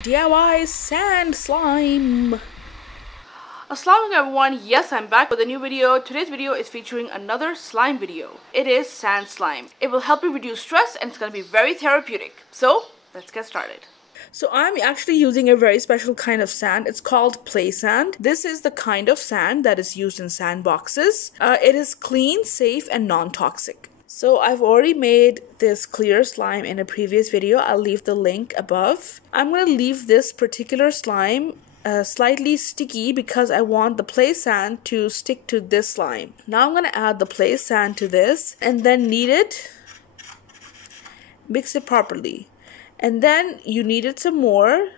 DIY sand slime. Assalamualaikum everyone, yes, I'm back with a new video. Today's video is featuring another slime video. It is sand slime. It will help you reduce stress and it's going to be very therapeutic. So let's get started. So I'm actually using a very special kind of sand. It's called play sand. This is the kind of sand that is used in sandboxes. It is clean, safe, and non-toxic. So I've already made this clear slime in a previous video. I'll leave the link above. I'm going to leave this particular slime slightly sticky because I want the play sand to stick to this slime. Now I'm going to add the play sand to this and then knead it. Mix it properly. And then you knead it some more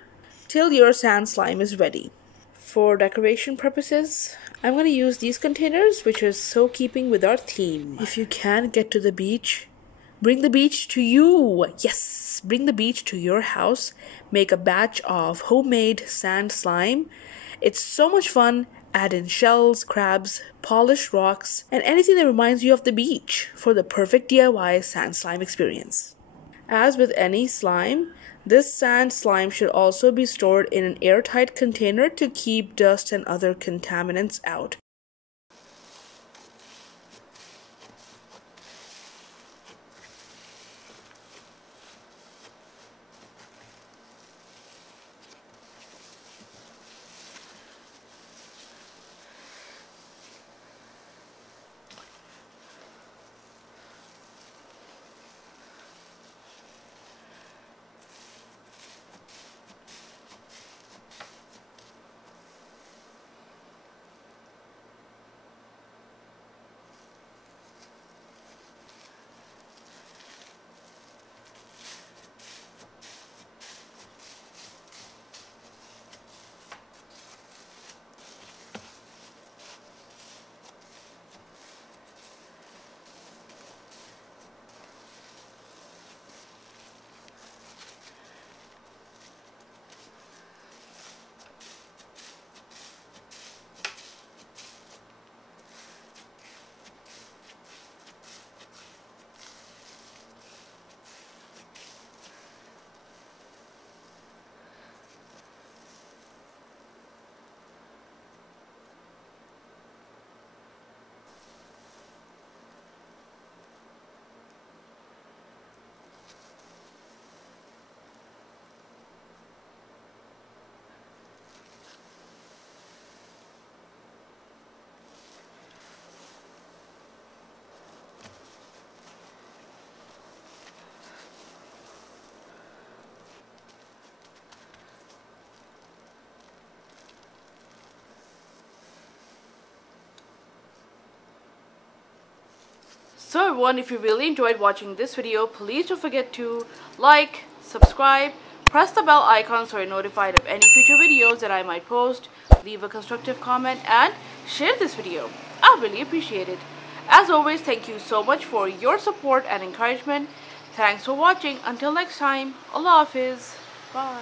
till your sand slime is ready. For decoration purposes, I'm going to use these containers, which is so keeping with our theme. If you can't get to the beach, bring the beach to you. Yes, bring the beach to your house. Make a batch of homemade sand slime. It's so much fun. Add in shells, crabs, polished rocks, and anything that reminds you of the beach for the perfect DIY sand slime experience. As with any slime, this sand slime should also be stored in an airtight container to keep dust and other contaminants out. So everyone, if you really enjoyed watching this video, please don't forget to like, subscribe, press the bell icon so you're notified of any future videos that I might post, leave a constructive comment and share this video. I'll really appreciate it. As always, thank you so much for your support and encouragement. Thanks for watching. Until next time, Allah Hafiz. Bye.